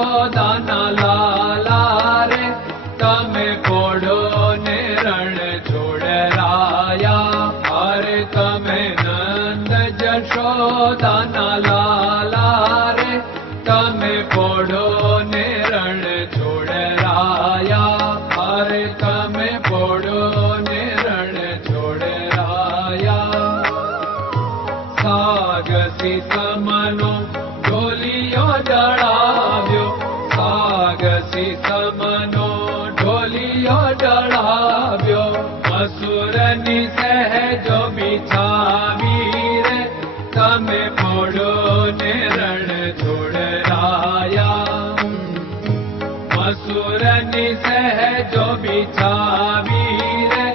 જશોદાના લાલા રે તમે પોડો ને રણ છોડરાયા. અરે તમે નંદ જશોદાના લાલા રે તમે પોડો ને રણ છોડરાયા. અરે તમે પોડો ને રણ છોડરાયા. સાગસી સમનો ઢોલિયો ડળાવ્યો, સાગસી સમનો ઢોલિયો ડળાવ્યો. મસૂરની સહેજો બિછાવી રે તમે પોડો ને રણ છોડરાયા. મસૂરની સહેજો બિછાવી રે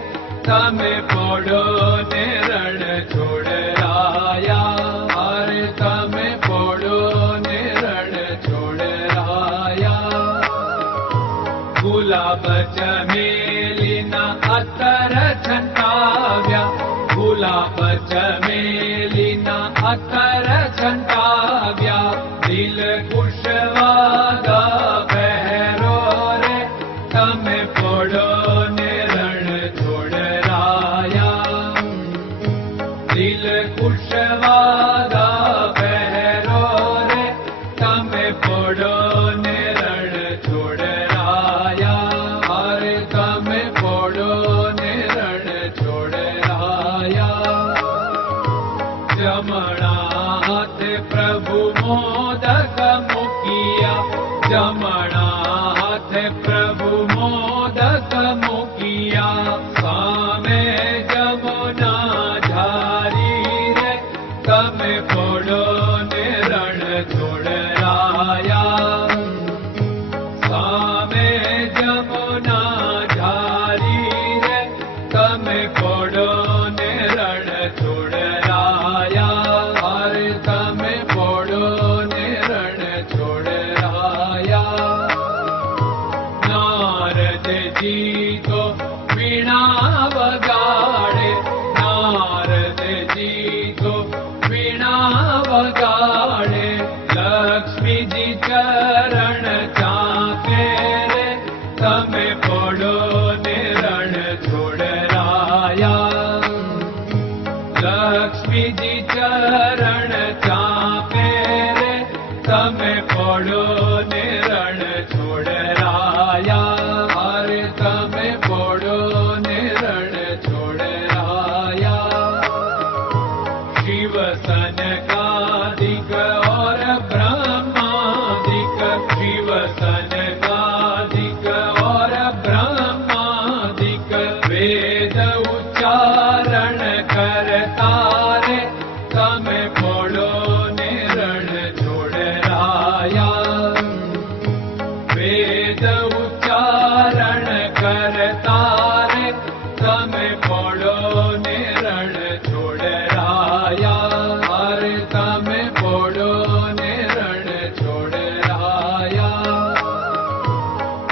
તમે પોડો ને રણ છોડરાયા. અરે તમે પોડો ને રણ છોડરાયા. ગુલાબ ચમેલીના અત્તર છંટાવ્યા, ગુલાબ ચમેલીના અત્તર છંટાવ્યા. દિલ કુશવાદા પહેરો રે તમે પોડો ને રણ છોડરાયા. દિલ કુશવાદા પહેરો રે તમે પોડો ને રણ છોડરાયા. અરે તમે પોડો ને રણ છોડરાયા. જમણા હાથે પ્રભુ મોદક મૂકિયા, જમણા હાથે પ્રભુ મોદક મૂકિયા. સામે જમુના ઝારી રે તમે પોડો ને રણ છોડરાયા. સામે જમુના ઝારી રે તમે પોડો ને રણ છોડરાયા. અરે તમે પોડો ને રણ છોડરાયા. નારદજી તો વીણા વગાડે, નારદજી તો વીણા વગાડે. લક્ષ્મીજી ચરણ ચાકે રે તમે પોડો ને રણ છોડરાયા. લક્ષ્મીજી ચરણ ચાપે રે તમે પોડો ને રણ છોડરાયા. અરે તમે પોડો ને રણ છોડરાયા. શિવ સનકાદિક और ब्रह्मादिक, शिव सनकादिक और ब्रह्मादिक. वेद उच्चारण करता रे તમે પોડો ને રણ છોડરાયા. વેદ ઉચ્ચારણ કરતા રે તમે પોડો ને રણ છોડરાયા. અરે તમે પોડો ને રણ છોડરાયા.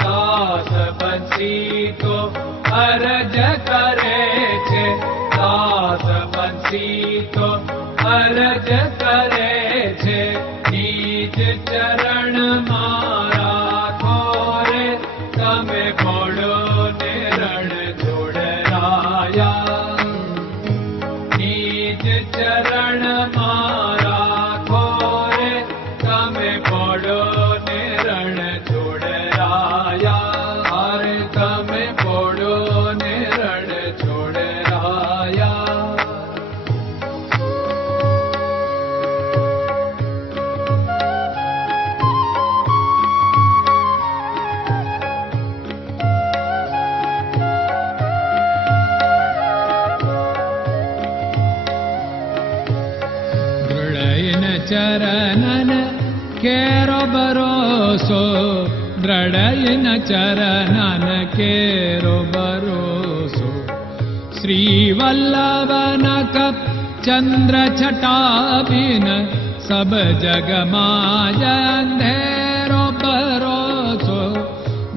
દાસ બંસી તો અરજ કરે છે, દાસ બંસી તો અરજ કરે છે. નીચ ચરણ મારા ખોરે તમે પોડો ને રણ છોડરાયા. નીચ ચરણ મારા ખોરે તમે પોડો ને રણ છોડરાયા. અરે તમે પોડો ને રણ છોડરાયા. ચરણન કેરો ભરોસો, દ્રઢયન ચરણન કેરો ભરોસો. શ્રી વલ્લભન કપ ચંદ્ર છટાબિન સબ જગમાં અંધેરો ભરોસો.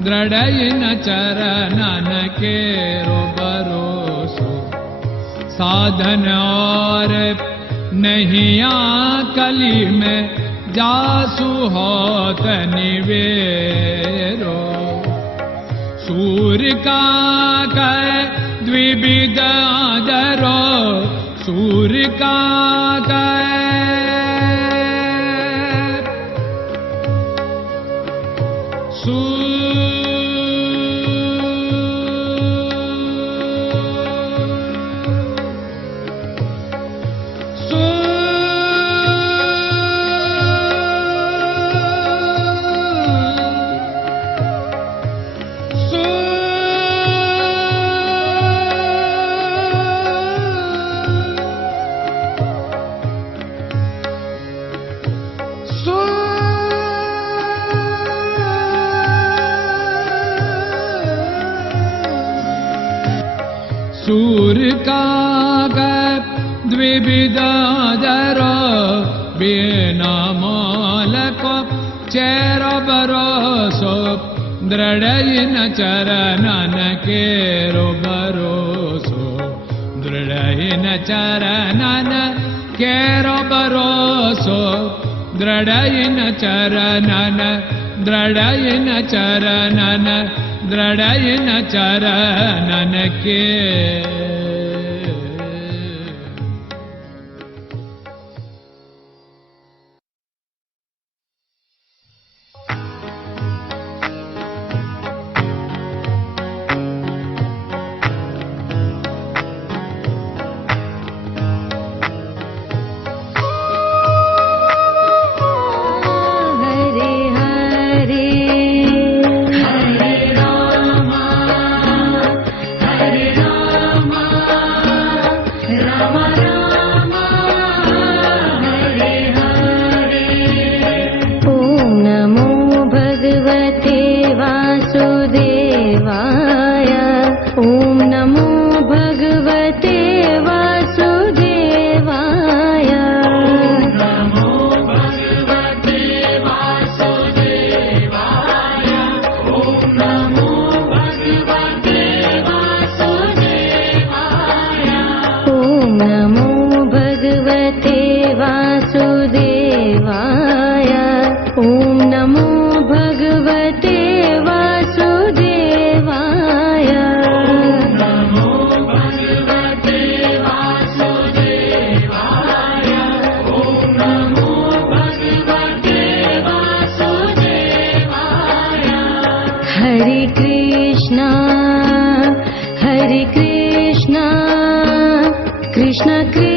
દ્રઢયન ચરણન કેરો ભરોસો. साधन और नहीं कली में जासु होत निवेरो सूर्य का कै द्विविध आदरो सूर्य का सूर्य का द्विविधादर बिना मालको चेर भरोसो दृढ़ चरणन केरो भरोसो दृढ़ चरणन केरो भरोसो दृढ़ चरणन दृढ़ चरणन दृढ़ चरणन के Krishna Krishna